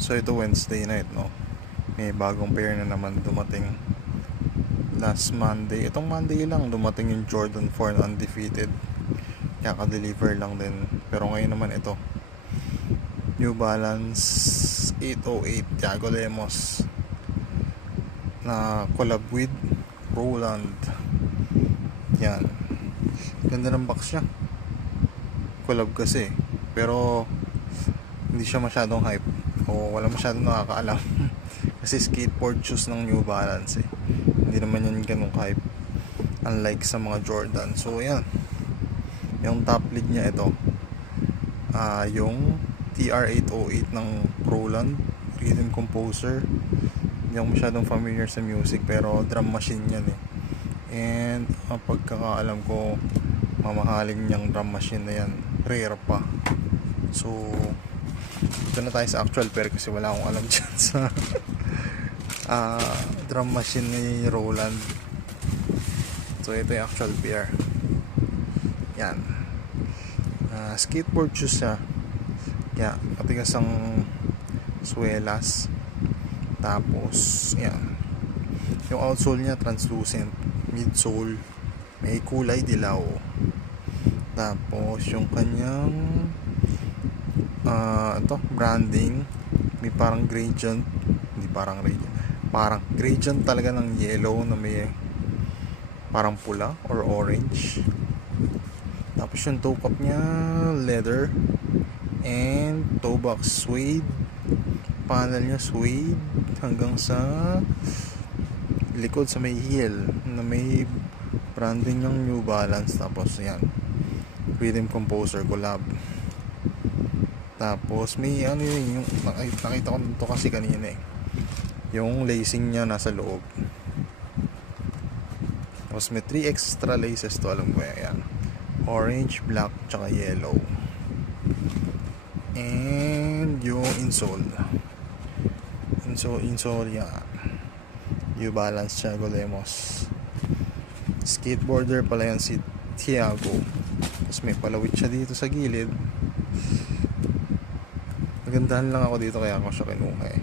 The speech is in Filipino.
So ito Wednesday night, no? May bagong pair na naman dumating. Last Monday, itong Monday lang dumating yung Jordan 4 na undefeated. Kaka-deliver lang din. Pero ngayon naman ito, New Balance 808 Thiago Lemos na collab with Roland. Yan. Ganda ng box niya. Collab kasi. Pero hindi siya masyadong hype. O wala masyadong nakakaalam. Kasi skateboard shoes ng New Balance eh. Hindi naman yan ganun hype. Unlike sa mga Jordan. So yan. Yung top lead niya ito. Yung TR-808 ng Roland Rhythm Composer. Hindi ako masyadong familiar sa music, pero drum machine yan eh. And pagkakaalam ko, mamahaling niyang drum machine na yan. Rare pa. So dito na tayo sa actual pair kasi wala akong alam dyan sa drum machine ni Roland. So ito yung actual pair. Yan. Skateboard shoes siya. Kaya matigas ang swelas. Tapos yan. Yung outsole niya translucent. Midsole may kulay dilaw. Tapos yung kanyang branding may parang gradient. Hindi parang gradient. Parang gradient talaga ng yellow na may parang pula or orange. Tapos yung toe cup niya leather and toe box suede. Panel niya suede hanggang sa likod sa may heel na may branding ng New Balance. Tapos yan, Rhythm Composer collab. Tapos may ano yun, yung nakita ko nito kasi kanina eh, yung lacing niya nasa loob. Tapos may 3 extra laces to, alam ko yan, orange, black, tsaka yellow. And yung insole yan, New Balance Thiago Lemos. Skateboarder pala yan si Thiago. Tapos may palawit siya dito sa gilid. Nagandahan lang ako dito kaya ako siya kinuha eh.